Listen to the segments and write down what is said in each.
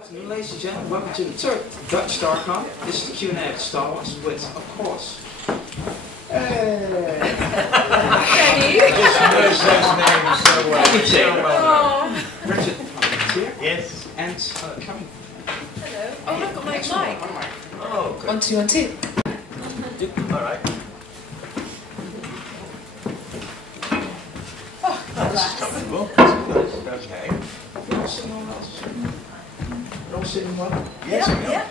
afternoon, ladies and gentlemen. Welcome to the third Dutch StarCon. This is the Q&A of Star Wars with, of course, Femi. Just knows those names so well. Richard Berkel-Enschot. Yes. And Kamay. Hello. Oh, I've got my mic. Oh, good. 1, 2, 1, 2. All right. Oh, This is comfortable. Okay. We're all sitting well? Yes.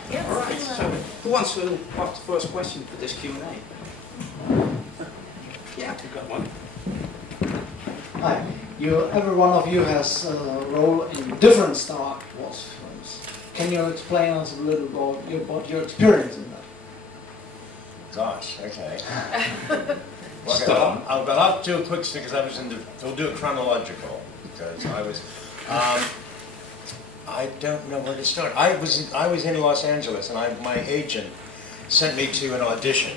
Yeah. All right. So, who wants to pop the first question for this Q&A? Yeah, we've got one. Hi. Every one of you has a role in different Star Wars films. Can you explain us a little about your experience in that? Gosh, okay. Well, I'll do a quick thing because I was in the. We'll do it chronological because I was. I don't know where to start. I was in Los Angeles, and my agent sent me to an audition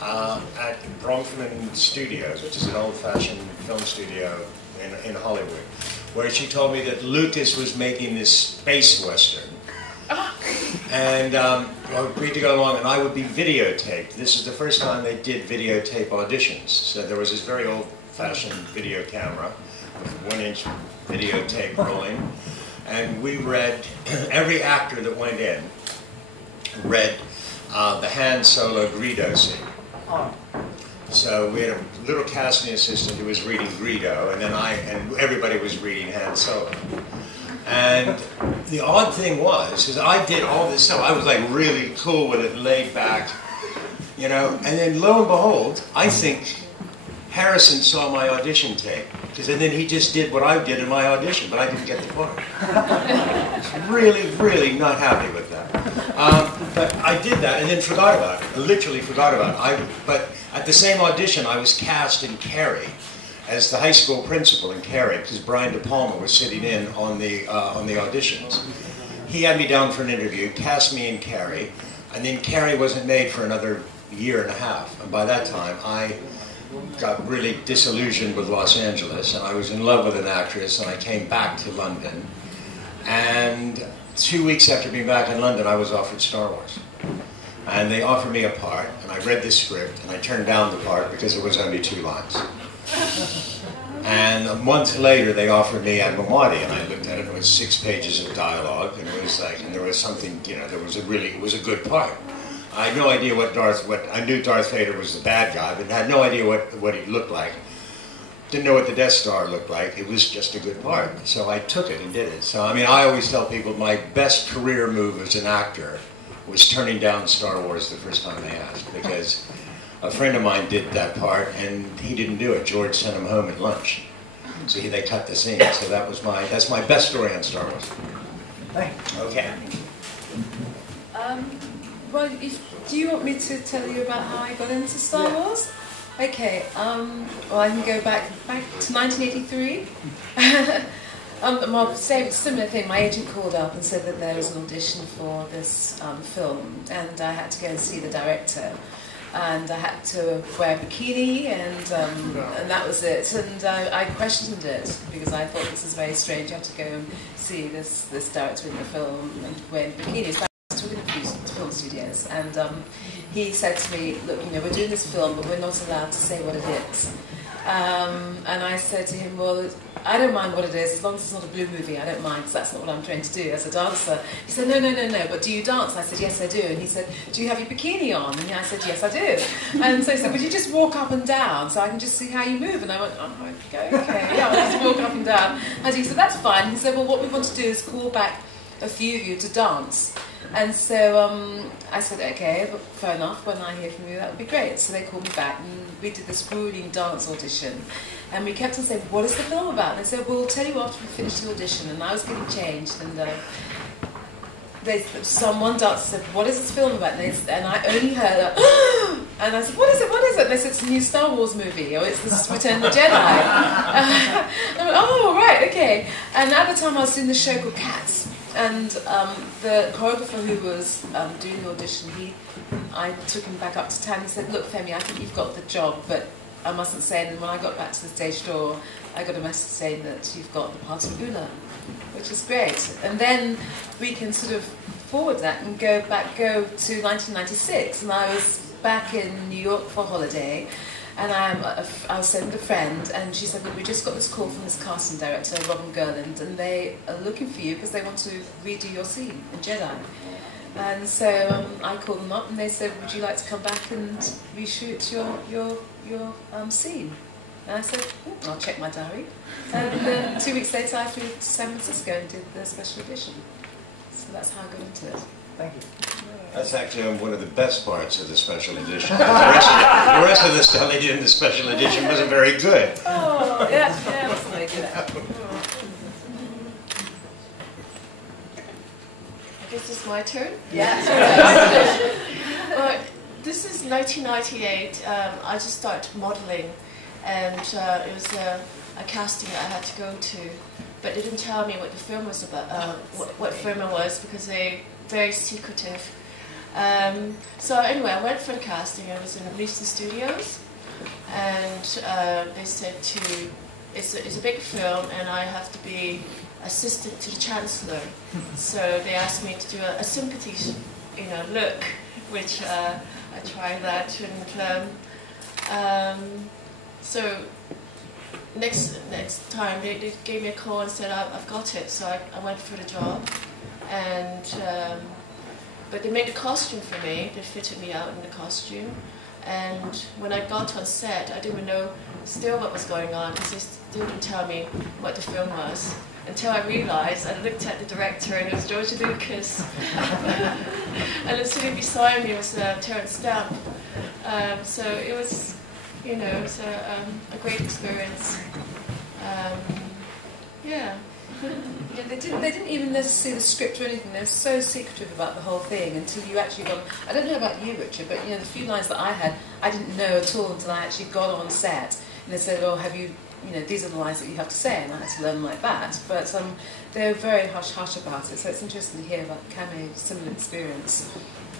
at Bronfman Studios, which is an old-fashioned film studio in Hollywood, where she told me that Lucas was making this space western, and I agreed to go along, and I would be videotaped. This is the first time they did videotape auditions, so there was this very old-fashioned video camera with a 1-inch videotape rolling. And we read, every actor that went in read the Han Solo Greedo scene. So we had a little casting assistant who was reading Greedo, and then everybody was reading Han Solo. And the odd thing was, is I did all this stuff. I was like really cool with it, laid back, you know. And then lo and behold, I think Harrison saw my audition tape. And then he just did what I did in my audition, but I didn't get the part. Really not happy with that. But I did that and then forgot about it. I literally forgot about it. But at the same audition, I was cast in Carrie as the high school principal in Carrie because Brian De Palma was sitting in on the auditions. He had me down for an interview, cast me in Carrie, and then Carrie wasn't made for another year and a half. And by that time, I got really disillusioned with Los Angeles, and I was in love with an actress, and I came back to London. And 2 weeks after being back in London, I was offered Star Wars. And they offered me a part, and I read the script, and I turned down the part because it was only 2 lines. And a month later, they offered me Admiral Mahdi, and I looked at it, and it was 6 pages of dialogue, and it was like, and there was something, you know, it was a good part. I had no idea I knew Darth Vader was the bad guy, but had no idea what he looked like. Didn't know what the Death Star looked like. It was just a good part. So I took it and did it. So, I mean, I always tell people my best career move as an actor was turning down Star Wars the first time they asked, because a friend of mine did that part, and he didn't do it. George sent him home at lunch. So they cut the scene. So that's my best story on Star Wars. Thanks. Okay. Well, do you want me to tell you about how I got into Star Wars? Okay, well I can go back to 1983. Well, similar thing, my agent called up and said that there was an audition for this film, and I had to go and see the director. And I had to wear a bikini, and that was it. And I questioned it, because I thought this is very strange. You have to go and see this director in the film and wear a bikini. So talking to film studios, and he said to me, look, you know, we're doing this film, but we're not allowed to say what it is. And I said to him, well, I don't mind what it is, as long as it's not a blue movie, I don't mind, because that's not what I'm trained to do as a dancer. He said, no, but do you dance? I said, yes, I do. And he said, do you have your bikini on? And I said, yes, I do. And so he said, would you just walk up and down so I can just see how you move? And I went, oh, okay, yeah, I'll just walk up and down. And he said, that's fine. He said, well, what we want to do is call back a few of you to dance. And so I said, okay, but fair enough, when I hear from you, that would be great. So they called me back, and we did this grueling dance audition. And we kept on saying, what is the film about? And they said, well, we'll tell you after we finish the audition. And I was getting changed, and someone dancer said, what is this film about? And I only heard a, and I said, what is it? And they said, it's a new Star Wars movie, or it's this Return of the Jedi. I went, oh, right, okay. And at the time I was doing the show called Cats. And the choreographer who was doing the audition, I took him back up to town. He said, look, Femi, I think you've got the job, but I mustn't say. And when I got back to the stage door, I got a message saying that you've got the part of Una, which is great. And then we can sort of forward that and go to 1996, and I was back in New York for holiday, and I was staying with a friend, and she said, "Look, we just got this call from this casting director, Robin Gerland, and they are looking for you because they want to redo your scene in Jedi." And so I called them up, and they said, "Would you like to come back and reshoot your scene?" And I said, "I'll check my diary." And 2 weeks later, I flew to San Francisco and did the special edition. So that's how I got into it. Thank you. That's actually one of the best parts of the special edition. The rest of the stuff they did in the special edition wasn't very good. Oh, yeah, it wasn't very good. I guess it's my turn. Yeah. Well, this is 1998. I just started modeling, and it was a casting that I had to go to, but they didn't tell me what the film was about, what film it was, because they're very secretive. So anyway, I went for the casting. I was in Leaston Studios, and they said it's a big film, and I have to be assistant to the Chancellor. So they asked me to do a sympathy, look, which I tried that, and so next time they gave me a call and said I've got it. So I went for the job, and but they made the costume for me. They fitted me out in the costume, and when I got on set, I didn't know still what was going on because they still didn't tell me what the film was. Until I realised, I looked at the director, and it was George Lucas. And sitting beside me was Terence Stamp. So it was, it was a great experience. Yeah. Yeah, they didn't even necessarily see the script or anything. They were so secretive about the whole thing until you actually got. I don't know about you, Richard, but the few lines that I had, I didn't know at all until I actually got on set. And they said, "Oh, have you? These are the lines that you have to say," and I had to learn like that. But they were very hush-hush about it, so it's interesting to hear about Kamay's similar experience.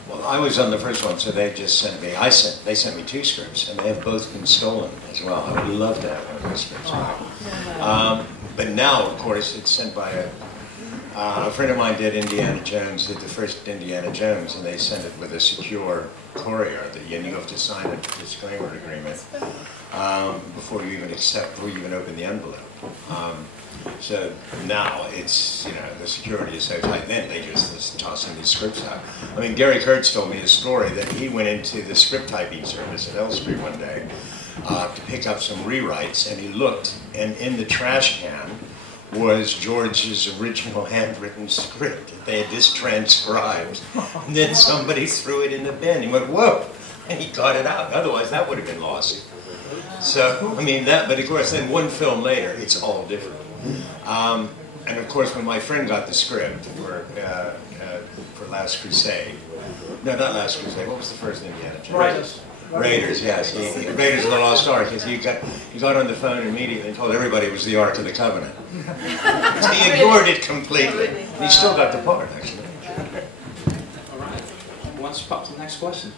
Well, I was on the first one, so they just sent me. They sent me 2 scripts, and they have both been stolen as well. I would love to have one of those scripts. But now, of course, it's sent by a friend of mine did Indiana Jones, did the first Indiana Jones, and they sent it with a secure courier, and you have to sign a disclaimer agreement before you even open the envelope. So now it's, the security is so tight, then they just tossing these scripts out. I mean, Gary Kurtz told me a story that he went into the script typing service at Elstree one day to pick up some rewrites, and he looked, and in the trash can was George's original handwritten script that they had just transcribed. And then somebody threw it in the bin. He went, "Whoa!" And he got it out. Otherwise, that would have been lost. So, but of course, then one film later, it's all different. And of course, when my friend got the script for Last Crusade, no, not Last Crusade, what was the first Indiana Jones? Raiders, yes. Raiders of the Lost Ark. He got on the phone immediately and told everybody it was the Ark of the Covenant. So he ignored it completely. And he still got the part, actually. All right. Who wants to pop to the next question?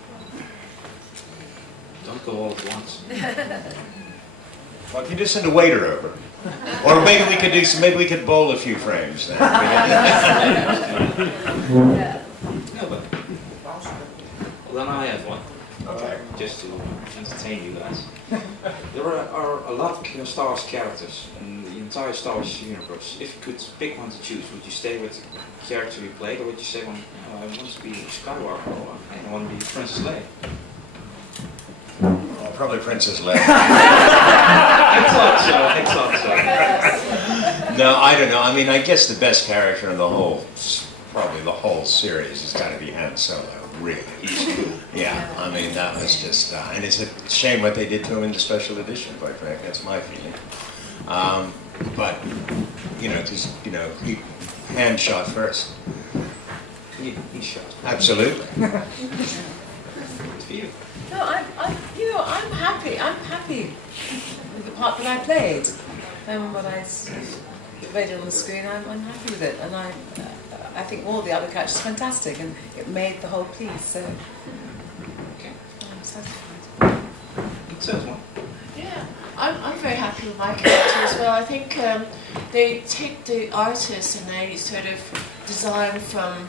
Don't go all at once. Well, if you just send a waiter over. Or maybe we could bowl a few frames then. No, but well, then I have one. Okay. Just to entertain you guys. There are a lot of Star Wars characters in the entire Star Wars universe. If you could pick one to choose, would you stay with the character you played, or would you say, I want to be Skywalker, or I want to be Princess Leia? Oh, probably Princess Leia. I thought so. No, I don't know. I guess the best character in probably the whole series has got to be Han Solo. Really. Yeah, that was just, and it's a shame what they did to him in the special edition, quite frankly. That's my feeling. But, because, he hand shot first. He shot. Absolutely. Good for you. No, I'm happy. I'm happy with the part that I played. What I read on the screen, I'm happy with it, and I think all the other characters are fantastic, and it made the whole piece. So Okay. I'm satisfied. Says one. I'm very happy with my character as well. I think they take the artists and they sort of design from,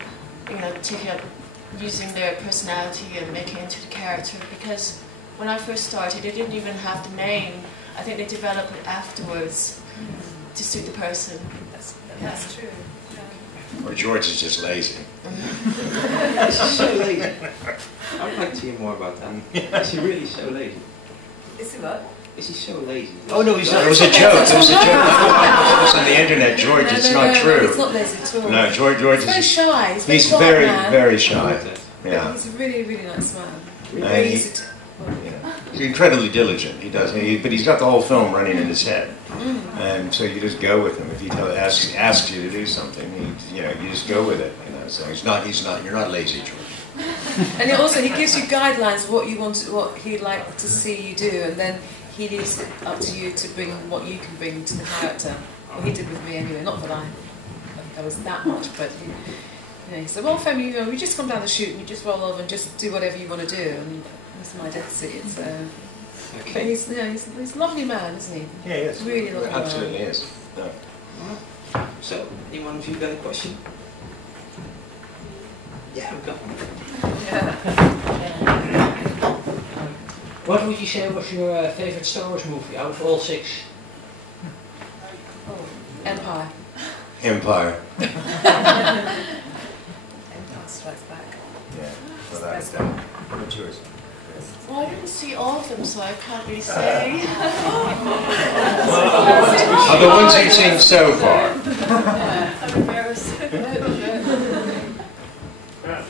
using their personality and making it into the character. Because when I first started, they didn't even have the name. I think they developed it afterwards to suit the person. That's true. Or George is just lazy. He's so lazy. I'd like to hear more about that. Is he really so lazy? Is he what? Is he so lazy? Oh no, he's not. It was a joke. It was a joke. It was on the internet, George. It's not true. He's not lazy at all. No, George He's very shy. He's quiet very, man. very shy. Yeah. He's a really, really nice man. And Very easy to. He's incredibly diligent. He does, but he's got the whole film running in his head, and so you just go with him. If he asks you to do something, you just go with it. So you're not lazy, George. And he gives you guidelines what he'd like to see you do, and then he leaves it up to you to bring what you can bring to the character. Well, he did with me anyway. Not that there was that much, but he said, "Well, Femi, we just come down the shoot and you just roll over and just do whatever you want to do." And that's my dad to see it. So. Okay. But he's a lovely man, isn't he? Yeah, he is. Really lovely man. Absolutely is. No. So, anyone of you got a question? Yeah, we've got one. What would you say was your favorite Star Wars movie out of all 6? Oh, Empire. Empire. Empire Strikes Back. Yeah. Well, that's done. What's yours? Well, I didn't see all of them, so I can't really say. Of the ones you've seen so far. I'm embarrassed.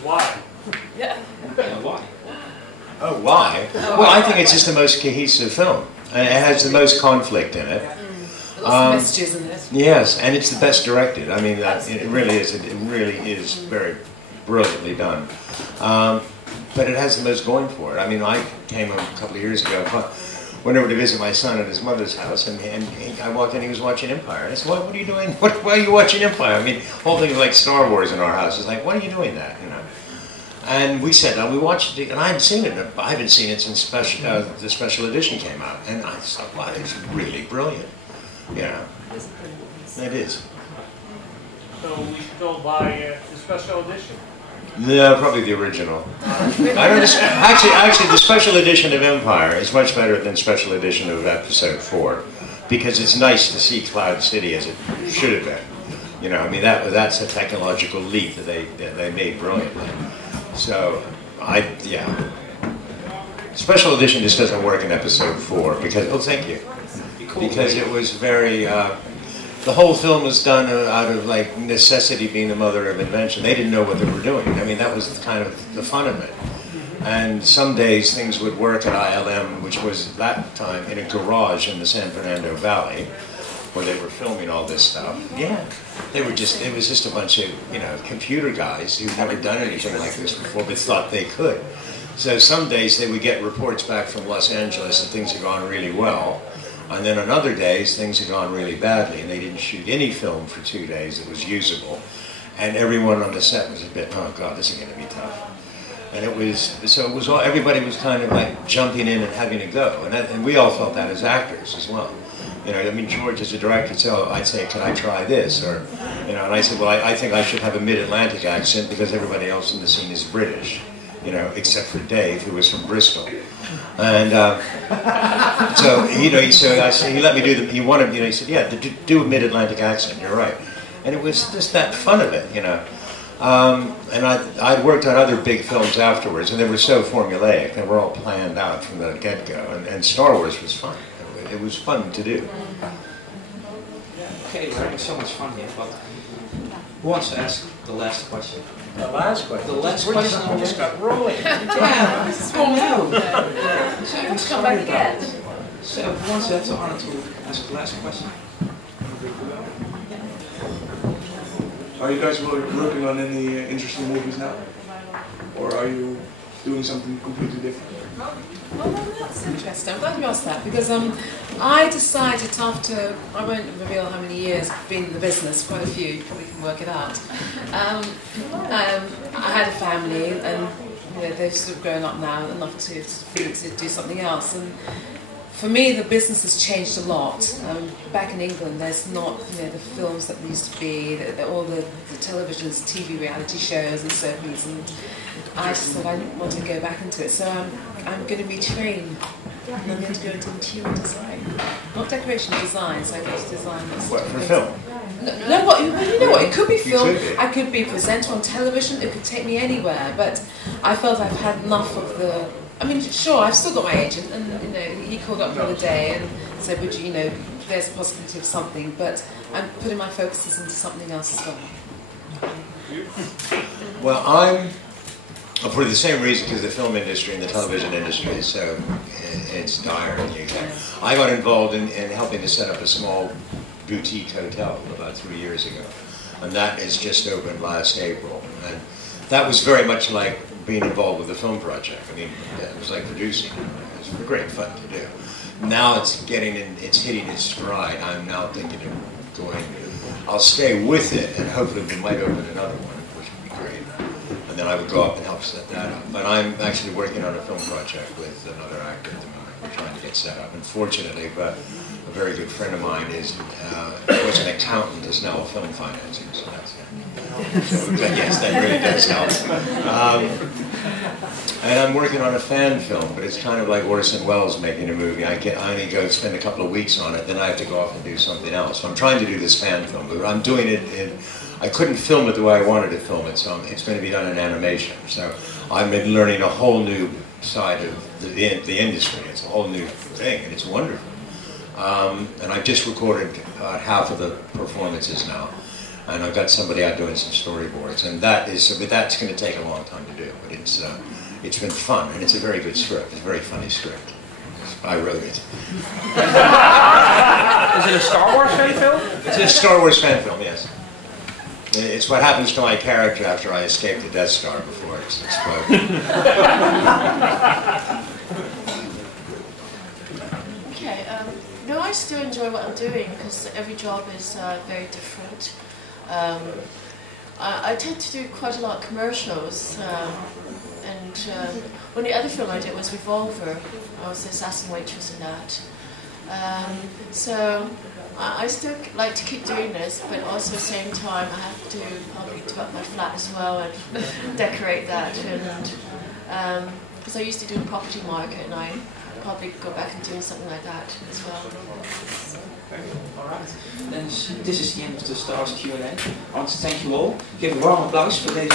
Why? Yeah. Yeah, why? Oh, why? Well, I think it's just the most cohesive film. And it has the most conflict in it. Lots of messages in it. Yes, and it's the best directed. I mean, it really is. It really is very brilliantly done. But it has the most going for it. I mean, I came a couple of years ago, went over to visit my son at his mother's house, and I walked in, he was watching Empire. And I said, what are you doing? Why are you watching Empire? I mean, the whole thing was like Star Wars in our house. It's like, why are you doing that? And we sat down, we watched it, and I hadn't seen it. I haven't seen it since the special edition came out. And I just thought, wow, it's really brilliant. It is. So we should go buy the special edition. No, probably the original. Actually, the special edition of Empire is much better than special edition of Episode 4, because it's nice to see Cloud City as it should have been. I mean, that's a technological leap that they made brilliantly. So, special edition just doesn't work in Episode 4 because thank you, because it was very. The whole film was done out of like necessity being the mother of invention. They didn't know what they were doing. I mean, that was kind of the fun of it. And some days things would work at ILM, which was that time in a garage in the San Fernando Valley, where they were filming all this stuff. Yeah, it was just a bunch of computer guys who'd never done anything like this before, but thought they could. So some days they would get reports back from Los Angeles that things had gone really well. And then on other days, things had gone really badly, and they didn't shoot any film for 2 days that was usable. And everyone on the set was a bit, oh God, this is going to be tough. And everybody was kind of like jumping in and having a go. And we all felt that as actors as well. I mean, George as a director, I'd say, can I try this? Or, and I said, well, I think I should have a mid-Atlantic accent because everybody else in the scene is British, except for Dave, who was from Bristol. And so he let me do he wanted, he said, yeah, do a mid-Atlantic accent, you're right. And it was just that fun of it, And I'd worked on other big films afterwards, and they were so formulaic. They were all planned out from the get-go. And Star Wars was fun. It was fun to do. Okay, we're having so much fun here, but who wants to ask the last question? The last question? The last question almost got rolling. Yeah, this is warm out. So you want to come back again? So who wants to have the honor to ask the last question? Are you guys working on any interesting movies now? Or are you doing something completely different? Well, that's interesting. I'm glad you asked that, because I decided after, I won't reveal how many years I've been in the business, quite a few, you probably can work it out. I had a family, and they've sort of grown up now enough to do something else. And for me, the business has changed a lot. Back in England, there's not the films that there used to be, all the televisions, TV reality shows and soapies, and I just thought I didn't want to go back into it. So I'm going to retrain. I'm going to go into interior design, not decoration design. So I go to design. What, for film? No, what, you know what? It could be film. I could be a presenter on television. It could take me anywhere. But I felt I've had enough of the. I mean, sure, I've still got my agent, and he called up the other day and said, "Would you, there's a possibility of something," but I'm putting my focuses into something else as well. Well, I'm for the same reason, because the film industry and the television industry is so it's dire in the UK. I got involved in helping to set up a small boutique hotel about 3 years ago, and that has just opened last April, and that was very much like being involved with the film project. I mean, it was like producing. It was great fun to do. Now it's hitting its stride. I'm now thinking of going. I'll stay with it, and hopefully we might open another one, which would be great. And then I would go up and help set that up. But I'm actually working on a film project with another actor at the moment. We're trying to get set up. Unfortunately, but a very good friend of mine was an accountant, is now a film financier. So that's it. So yes, that really does help. And I'm working on a fan film, but it's kind of like Orson Welles making a movie. I only go spend a couple of weeks on it, then I have to go off and do something else. So I'm trying to do this fan film, but I'm doing it I couldn't film it the way I wanted to film it, so it's going to be done in animation. So I've been learning a whole new side of the industry. It's a whole new thing, and it's wonderful. And I've just recorded half of the performances now. And I've got somebody out doing some storyboards, and that's going to take a long time to do. But it's been fun, and it's a very good script. It's a very funny script. I wrote it. Is it a Star Wars fan film? It's a Star Wars fan film, yes. It's what happens to my character after I escape the Death Star before it's exploded. Okay. No, I still enjoy what I'm doing because every job is very different. I tend to do quite a lot of commercials, and one of the other film I did was Revolver. I was the assassin waitress in that. So I still like to keep doing this, but also at the same time I have to probably do up my flat as well and decorate that, and because I used to do the property market, and I probably go back and doing something like that as well. All right. Then this is the end of the Stars Q&A. I want to thank you all. Give a warm applause for deze